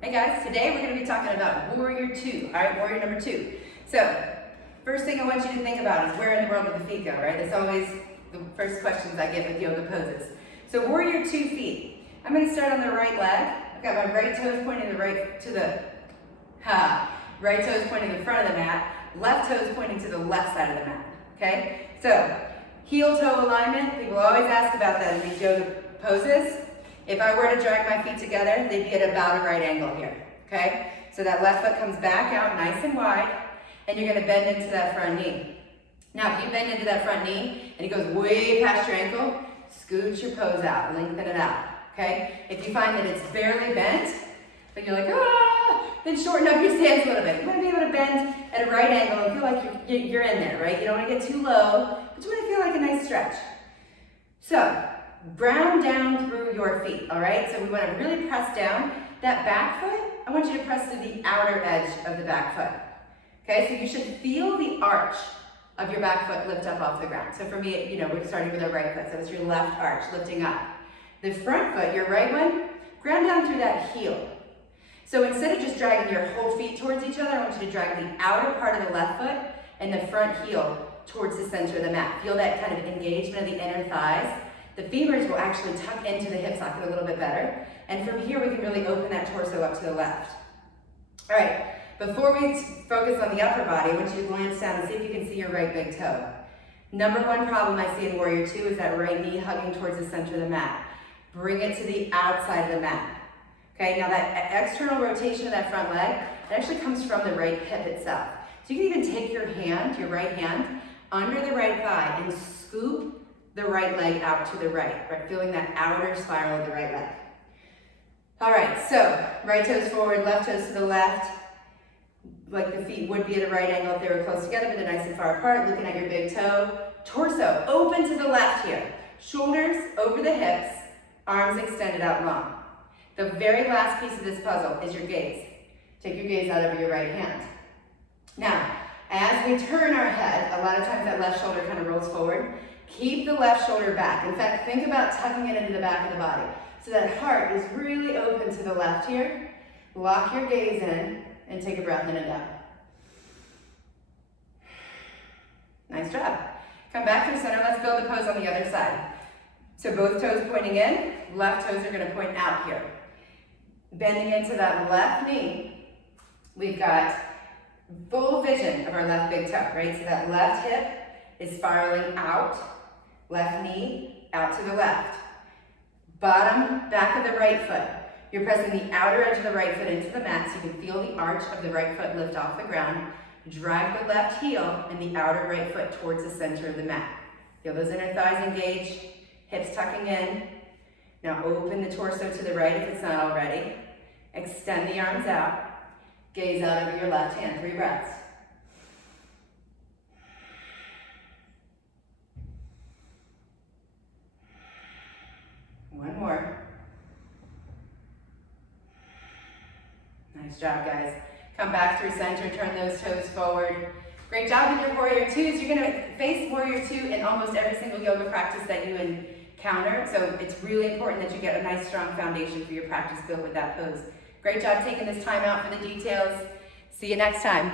Hey guys, today we're going to be talking about warrior two, all right, warrior number two. So, first thing I want you to think about is where in the world did the feet go, right? That's always the first questions I get with yoga poses. So warrior 2 feet. I'm going to start on the right leg. I've got my right toes pointing right toes pointing to the front of the mat, left toes pointing to the left side of the mat, okay? So, heel-toe alignment, people always ask about that in these yoga poses. If I were to drag my feet together, they'd be at about a right angle here, okay? So that left foot comes back out nice and wide, and you're gonna bend into that front knee. Now, if you bend into that front knee, and it goes way past your ankle, scooch your pose out, lengthen it out, okay? If you find that it's barely bent, but you're like, then shorten up your stance a little bit. You wanna be able to bend at a right angle and feel like you're in there, right? You don't wanna get too low, but you wanna feel like a nice stretch. So, ground down through your feet, all right? So we want to really press down. That back foot, I want you to press to the outer edge of the back foot. Okay, so you should feel the arch of your back foot lift up off the ground. So for me, we're starting with our right foot. So it's your left arch lifting up. The front foot, your right one, ground down through that heel. So instead of just dragging your whole feet towards each other, I want you to drag the outer part of the left foot and the front heel towards the center of the mat. Feel that kind of engagement of the inner thighs. The femurs will actually tuck into the hip socket a little bit better. And from here, we can really open that torso up to the left. All right, before we focus on the upper body, I want you to glance down and see if you can see your right big toe. Number one problem I see in warrior two is that right knee hugging towards the center of the mat. Bring it to the outside of the mat. Okay, now that external rotation of that front leg, it actually comes from the right hip itself. So you can even take your hand, your right hand, under the right thigh and scoop the right leg out to the right, feeling that outer spiral of the right leg. All right, so right toes forward, left toes to the left, like the feet would be at a right angle if they were close together, but they're nice and far apart, looking at your big toe. Torso, open to the left here. Shoulders over the hips, arms extended out long. The very last piece of this puzzle is your gaze. Take your gaze out over your right hand. Now, as we turn our head, a lot of times that left shoulder kind of rolls forward. Keep the left shoulder back. In fact, think about tucking it into the back of the body. So that heart is really open to the left here. Lock your gaze in and take a breath in and out. Nice job. Come back to the center. Let's build the pose on the other side. So both toes pointing in, left toes are going to point out here. Bending into that left knee, we've got full vision of our left big toe, right? So that left hip is spiraling out. Left knee out to the left. Bottom back of the right foot. You're pressing the outer edge of the right foot into the mat so you can feel the arch of the right foot lift off the ground. Drag the left heel and the outer right foot towards the center of the mat. Feel those inner thighs engaged, hips tucking in. Now open the torso to the right if it's not already. Extend the arms out. Gaze out over your left hand. 3 breaths. One more. Nice job, guys. Come back through center, turn those toes forward. Great job with your warrior twos. You're gonna face warrior two in almost every single yoga practice that you encounter. So it's really important that you get a nice strong foundation for your practice built with that pose. Great job taking this time out for the details. See you next time.